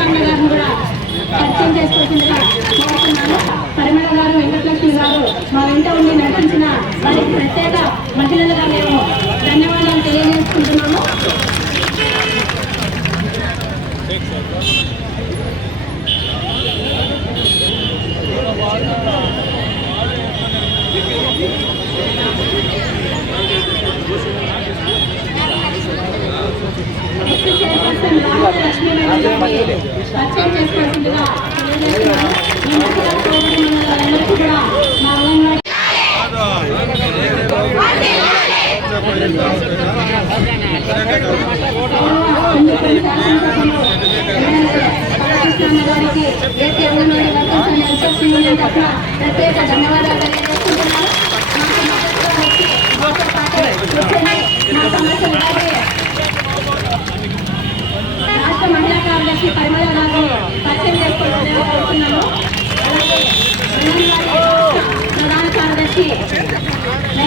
కృష్ణన్న గారిని కూడా పరిచయం చేసుకోకుండా కోరుతున్నాను పరిమళ గారు వెంకటలక్ష్మి గారు మా వెంట ఉండి నటించిన మరి ప్రత్యేక మహిళలుగా మేము ధన్యవాదాలు తెలియజేసుకుంటున్నాము Thank you. అంగన్వాడీ బాలకృష్ణ గారికి ప్రత్యేక ధన్యవాదాలు మంచి పరిమళాలను పరిచయం చేసుకోవాలని కోరుతున్నాము ప్రధాన కార్యదర్శి